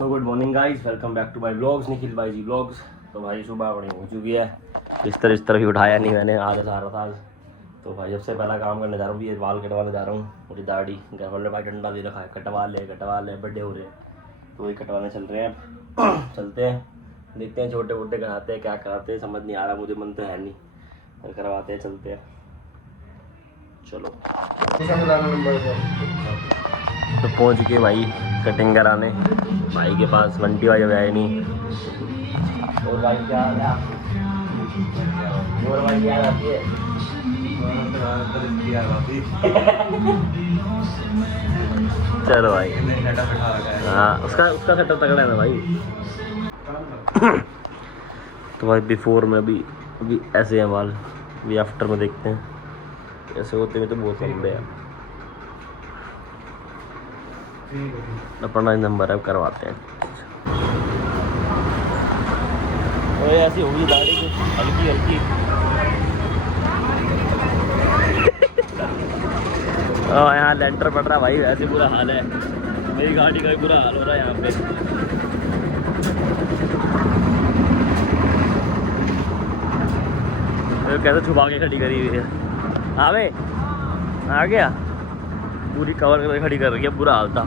So good morning guys, welcome back to my vlogs, Nikhil भाई ji vlogs. तो भाई सुबह बड़ी हो चुकी है, बिस्तर भी उठाया नहीं मैंने आधे सारा साल। तो भाई सबसे पहला काम करने जा रहा हूँ, ये बाल कटवाने जा रहा हूँ। मेरी दाढ़ी घर वाले भाई डंडा दे रखा है, कटवा ले बड़े हो रहे हैं तो वही कटवाने चल रहे हैं। चलते हैं, देखते हैं छोटे मोटे कराते हैं क्या कराते हैं, समझ नहीं आ रहा मुझे, मन तो है नहीं पर करवाते हैं, चलते हैं चलो। तो पहुंच गए भाई कटिंग कराने भाई के पास। बंटी भाई अभी आए नहीं। और भाई क्या हाल है आपकी? और भाई क्या आती है? चलो भाई, हाँ उसका सेटअप तगड़ा है ना भाई। तो भाई बिफोर में अभी ऐसे हैं बाल, अभी आफ्टर में देखते हैं ऐसे होते हैं। तो बहुत लंबे हैं, अपना नंबर है करवाते हैं। ओए ऐसी होगी दाढ़ी कुछ हल्की हल्की। यहाँ लेंटर पड़ रहा भाई, ऐसे बुरा हाल है। मेरी गाड़ी का भी बुरा हाल हो रहा है यहाँ पे। कैसे छुपा के खड़ी करी हुई है। आवे आ गया, पूरी कवर करके खड़ी कर रही है, बुरा हाल था।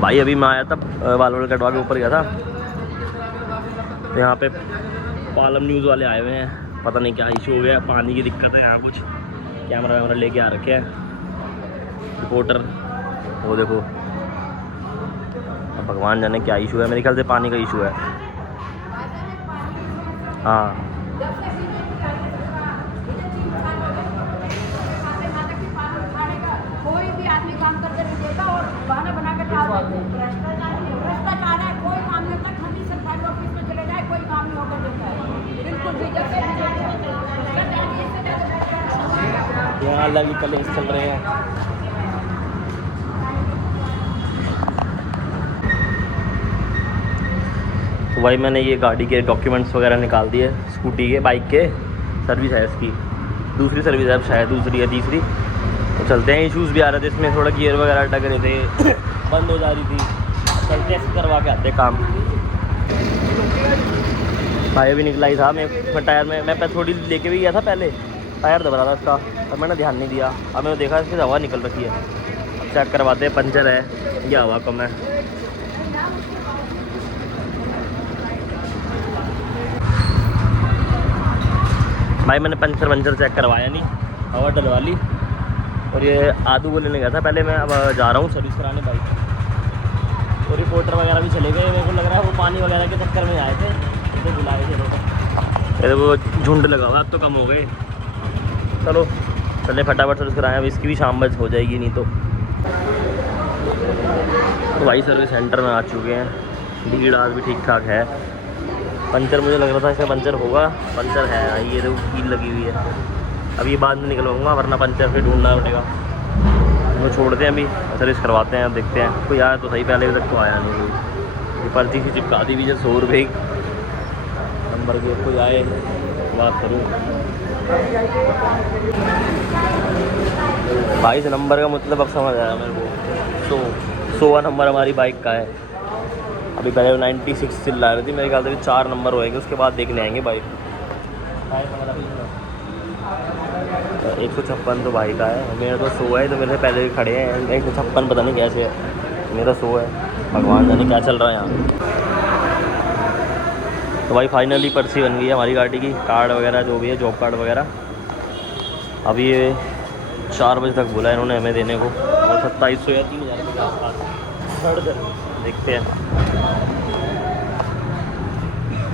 भाई अभी मैं आया था, बाल वाल कटवा के ऊपर गया था, तो यहाँ पे पालम न्यूज़ वाले आए हुए हैं। पता नहीं क्या इशू हो गया, पानी की दिक्कत है यहाँ, कुछ कैमरा वैमरा लेके आ रखे हैं रिपोर्टर। वो देखो, अब भगवान जाने क्या इशू है, मेरे ख्याल से पानी का इशू है। हाँ कोई भी आदमी काम करते नहीं देता और बहाना बना के टाल देते हैं। भ्रष्टाचार है, कोई काम नहीं होता। ठंडी सरकारी ऑफिस में चले जाए, कोई काम नहीं होकर देता है बिल्कुल भी। यहाँ अलग ही कलेश चल रहे हैं। तो भाई मैंने ये गाड़ी के डॉक्यूमेंट्स वगैरह निकाल दिए, स्कूटी के, बाइक के। सर्विस है इसकी, दूसरी सर्विस है शायद, दूसरी या तीसरी। तो चलते हैं, इश्यूज़ भी आ रहे थे इसमें, थोड़ा गियर वगैरह अटक रहे थे, बंद हो जा रही थी। चलते हैं करवा के आते काम। भाई अभी निकला ही था मैं टायर में, मैं थोड़ी लेके भी गया था पहले, टायर दबा रहा था इसका, अब मैंने ध्यान नहीं दिया। अब मैंने देखा इसकी हवा निकल रखी है। अब चेक करवाते हैं, पंचर है या हवा कम है। भाई मैंने पंचर चेक करवाया नहीं, हवा डलवा ली। और ये आदू को लेने गया था पहले मैं, अब जा रहा हूँ सर्विस कराने बाइक। तो रिपोर्टर वगैरह भी चले गए, मेरे को लग रहा है वो पानी वगैरह के चक्कर में आए थे, तो बुलाए थे लोग। वो झुंड लगा हुआ, अब तो कम हो गए। चलो चले फटाफट सर्विस कराएं, अब इसकी भी शाम बच हो जाएगी नहीं तो भाई सर्विस सेंटर में आ चुके हैं। भीड़ आज भी ठीक ठाक है। पंचर मुझे लग रहा था इसका पंचर होगा, पंचर है। ये देखो कील लगी हुई है, अब ये बाद में निकलवाऊँगा वरना पंचर फिर ढूंढना पड़ेगा। वो छोड़ते हैं अभी, सर्विस करवाते हैं, देखते हैं। कोई आया तो सही, पहले तक तो आया नहीं। ये पर्ची सी चिपका दी हुई है 100 रुपये नंबर के, कोई आए बात करूँ। भाई इस नंबर का मतलब अब समझ आया मेरे को। 100वां नंबर हमारी बाइक का है। अभी पहले 96 चिल ला रही थी, मेरे ख्याल से 4 नंबर होएंगे, उसके बाद देखने आएंगे बाइक। 156 तो भाई का है, मेरा तो 100 है, तो मेरे से पहले भी खड़े हैं। 156 पता नहीं कैसे है, मेरा 100 है। भगवान जाने क्या चल रहा है यहाँ। तो भाई फाइनली पर्ची बन गई है हमारी गाड़ी की, कार्ड वगैरह जो भी है, जॉब कार्ड वगैरह। अभी ये 4 बजे तक बोला है इन्होंने हमें देने को, और 2700 या 3000 के आसपास। देखते हैं,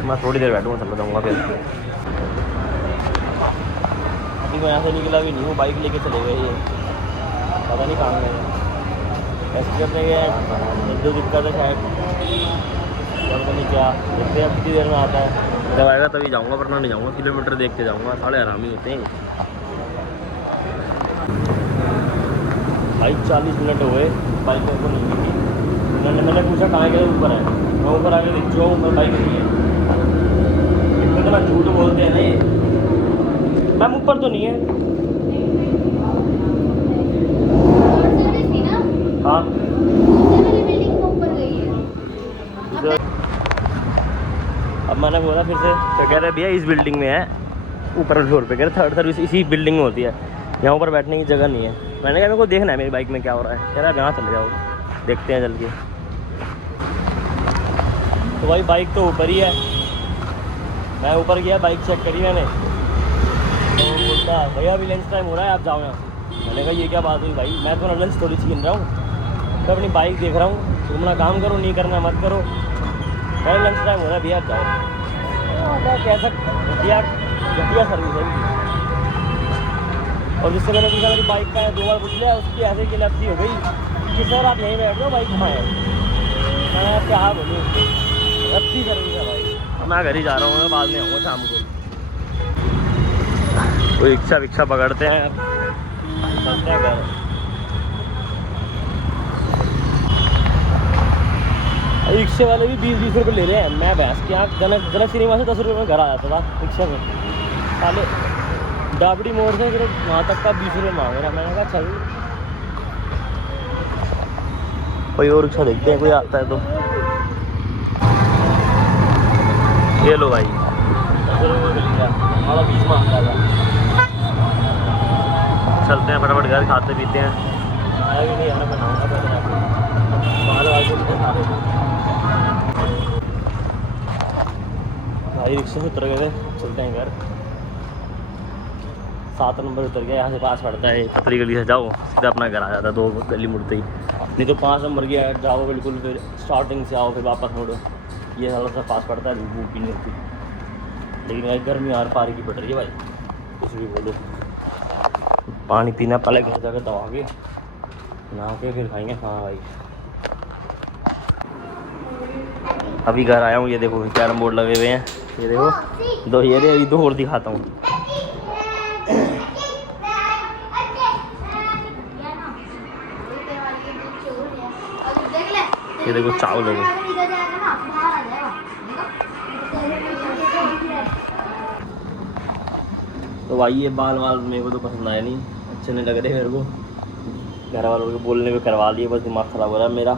मैं थोड़ी देर बैठूँगा, चला जाऊँगा फिर। अभी मैं यहाँ से निकला भी नहीं हूँ, बाइक लेके चले गए ये, पता नहीं कहाँ गए। टेस्ट करने गए, जो दिक्कत है शायद, पता नहीं क्या। देखते हैं अब कितनी देर में आता है, जब आएगा तभी जाऊँगा, वरना नहीं जाऊँगा। किलोमीटर देख के जाऊँगा, साढ़े आराम ही होते हैं भाई। 40 मिनट हो गए, बाइक मेरे को नहीं मिली। मैंने पूछा कहाँ गए, ऊपर है। मैं ऊपर आके देखो, ऊपर बाइक नहीं है। इतना तो झूठ बोलते हैं ना ये, मैम ऊपर तो नहीं है। था फिर से, तो कह रहे भैया इस बिल्डिंग में है, ऊपर फ्लोर पे, कह रहे थर्ड सर्विस इसी बिल्डिंग में होती है, यहाँ ऊपर बैठने की जगह नहीं है। मैंने कहा मेरे को देखना है मेरी बाइक में क्या हो रहा है। कह रहा है यहाँ चले जाओ, देखते हैं चल के। तो भाई बाइक तो ऊपर ही है, मैं ऊपर गया, बाइक चेक करी मैंने, तो बोलता भैया अभी लंच टाइम हो रहा है, आप जाओ यहाँ से। मैंने कहा ये क्या बात हुई भाई, मैं तो लंच थोड़ी छीन रहा हूँ, तो अपनी बाइक देख रहा हूँ, तुम अपना काम करो, नहीं करना मत करो, भाई लंच टाइम हो रहा है भैया, आप जाओ। कैसा घटिया सर्विस है इनकी। और जिससे मैंने पूछा मेरी बाइक का है, 2 बार पूछ लिया, उसकी ऐसे की लपसी हो गई कि सर आप यहीं बैठ जाओ, बाइक घुमाए। मैं क्या बोलूँ, अच्छी सर्विस है भाई। मैं घर ही जा रहा हूँ, मैं बाद में आऊँगा शाम को। तो रिक्शा पकड़ते हैं, चलते हैं घर। रिक्शे वाले भी 20-20 रुपये ले रहे हैं। मैं भैंस के यहाँ जनक सिनेमा से 10 रुपये में घर आ जाता था रिक्शा में, पहले डाबड़ी मोड़ से फिर वहाँ तक का 20 रुपये मांग रहा। मैंने कहा चल कोई और रिक्शा देखते हैं, कोई आता है तो। ये लो भाई 10 रुपये मिल गया, हमारा 20 मांग रहा था। चलते हैं फटाफट घर, खाते पीते हैं। आया भी नहीं यार, मैं बनाऊँगा भाई। रिक्शे से उतर गए थे, चलते हैं घर। 7 नंबर उतर गया, यहाँ से पास पड़ता है, पतली गली से जाओ सीधा अपना घर आ जाता है, 2 गली मुड़ते ही। नहीं तो 5 नंबर गया जाओ बिल्कुल, फिर स्टार्टिंग से आओ, फिर वापस मुड़ो, ये थोड़ा सा पास पड़ता है, धूप भी नहीं होती। लेकिन भाई गर्मी यार पारी की पड़ रही है भाई, कुछ भी बोलो। पानी पीना पहले, घर जाकर दवा के नहा के फिर खाएंगे। हाँ भाई अभी घर आया हूँ, ये देखो कैरम बोर्ड लगे हुए हैं, ये देखो 2 ये अभी 2 और दिखाता हूँ। ये देखो चावल हो गए। तो भाई ये बाल मेरे को तो पसंद आया नहीं, अच्छे नहीं लग रहे मेरे को। घर वालों के बोलने पे करवा लिए, बस दिमाग ख़राब हो रहा है मेरा।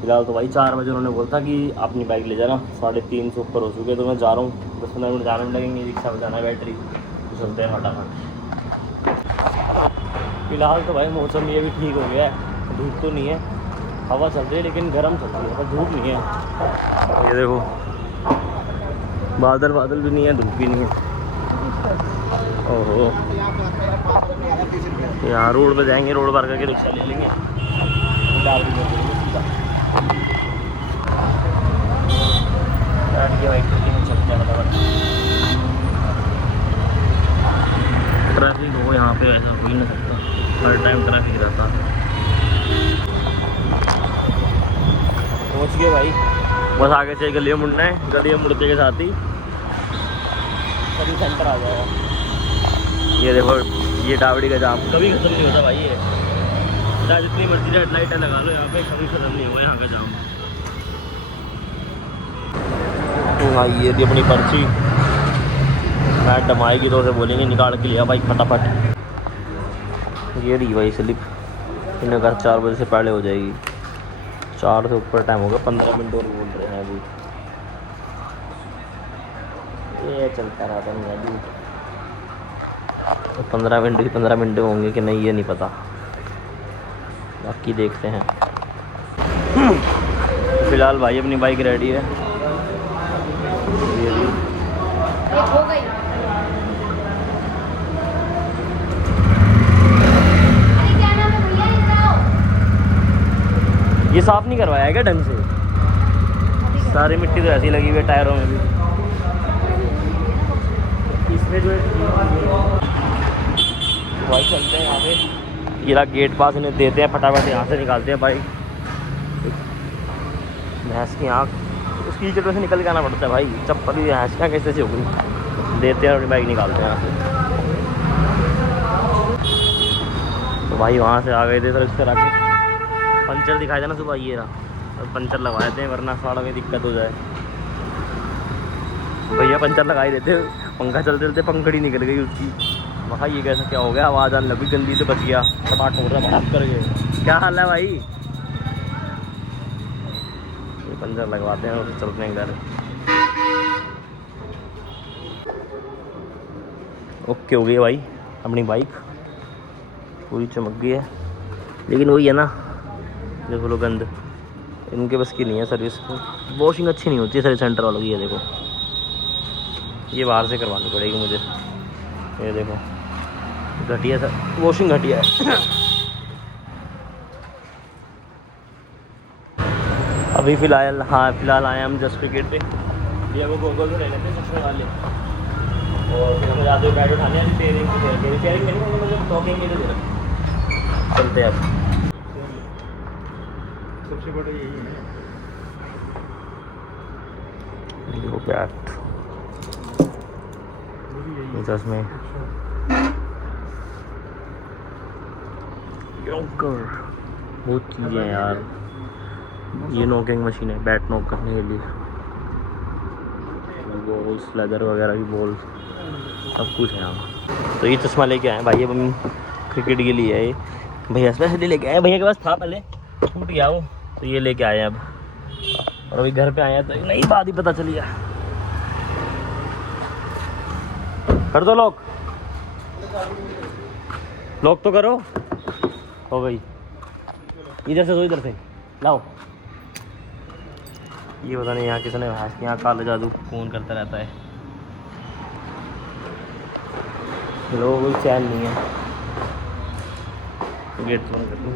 फिलहाल तो भाई 4 बजे उन्होंने बोला था कि अपनी बाइक ले जाना, 350 ऊपर हो चुके, तो मैं जा रहा हूँ। 10-15 मिनट जाने में लगेंगे, रिक्शा में जाना है, बैटरी तो चलते हैं फटाफट। फिलहाल तो भाई मौसम ये भी ठीक हो गया है, धूप तो नहीं है, हवा चल रही है लेकिन गर्म चल रही है, पर धूप नहीं है। ये देखो बादल भी नहीं है, धूप भी नहीं है। ओहो यहाँ रोड पे जाएंगे, रोड पार करके रिक्शा ले लेंगे, ट्रैफिक हो यहाँ पे, ऐसा हो ही नहीं सकता, हर टाइम ट्रैफिक रहता। पहुँच गए भाई, बस आगे से गली में मुड़ना है, गली में मुड़ते के साथ ही सभी सेंटर आ जाएगा। ये देखो ये डावड़ी का जाम कभी ख़त्म नहीं होता भाई, ये चाहे जितनी मर्जी रेड लाइटें लगा लो यहाँ पे, कभी ख़त्म नहीं हुआ यहाँ का जाम। तो भाई ये थी अपनी पर्ची, मैडम आएगी तो उसे बोलेंगे निकाल के लिया भाई फटाफट। ये रही भाई स्लिप, इन्हें घर 4 बजे से पहले हो जाएगी, 4 से ऊपर टाइम होगा, 15 मिनट और बोल रहे हैं अभी। ये चलता रहता नहीं अभी, 15 मिनट ही 15 मिनट होंगे कि नहीं ये नहीं पता, बाकी देखते हैं। फिलहाल भाई अपनी बाइक रेडी है, ये हो गई। ये साफ नहीं करवाया क्या ढंग से, सारी मिट्टी तो ऐसी लगी हुई है टायरों में भी। इसमें जो है भाई चलते हैं यहाँ पे, ये गेट पास इन्हें देते हैं, फटाफट यहाँ से निकालते हैं बाइक। भैंस की आँख उसकी कीचड़ से निकल के आना पड़ता है भाई, चप्पल भी भैंस की कैसे से हो गई, देते हैं अपनी बाइक निकालते हैं यहाँ से। तो भाई वहाँ से आ गए थे, तो इस तरह के पंचर दिखाया था ना सुबह, ये रहा, और पंचर लगवाए थे वरना साड़ा में दिक्कत हो जाए। भैया पंचर लगा ही देते, पंखा चलते चलते पंखड़ी निकल गई उसकी। वहाँ ये कैसा क्या हो गया, आवाज़ आने लगी, गंदी से बच गया, टमाट हो रहा भाग कर गए। क्या हाल है भाई, ये पंचर लगवाते हैं और चलते हैं घर। ओके हो गई है भाई अपनी बाइक, पूरी चमक गई है। लेकिन वही है ना, देखो लो गंद, इनके बस की नहीं है सर्विस। वॉशिंग अच्छी नहीं होती है सर्विस सेंटर वालों की। ये देखो, ये बाहर से करवानी पड़ेगी मुझे। ये देखो घटिया सर, वॉशिंग घटिया है। अभी फ़िलहाल आए हम जस्ट क्रिकेट पे। ये वो गोगल तो ले लेते हैं चश्मे वाले, और फिर हमें जाते हुए बैट उठाने हैं। शेयरिंग में नहीं, मतलब टॉकिंग में देना। चलते हैं अब। सबसे बड़ा यही है। वो बैट चश्मे बहुत चीज़ें हैं यार। ये नॉकिंग मशीन है बैट नॉक करने के लिए, बॉल्स लेदर वगैरह की बॉल्स सब कुछ है यहाँ। तो ये चश्मा लेके आए भाई, अब हम क्रिकेट के लिए है। ये भैया स्पेशली लेके आए, भैया के पास था पहले, छूट गया वो, तो ये लेके आए अब। और अभी घर पे आए हैं तो एक नई बात ही पता चली है। कर दो लॉक, लॉक तो करो। हो गई, इधर से दो, इधर से लाओ। ये पता नहीं यहाँ किसने यहाँ काला जादू कौन करता रहता है। लोगों को चैन नहीं है। गेट बंद कर दो।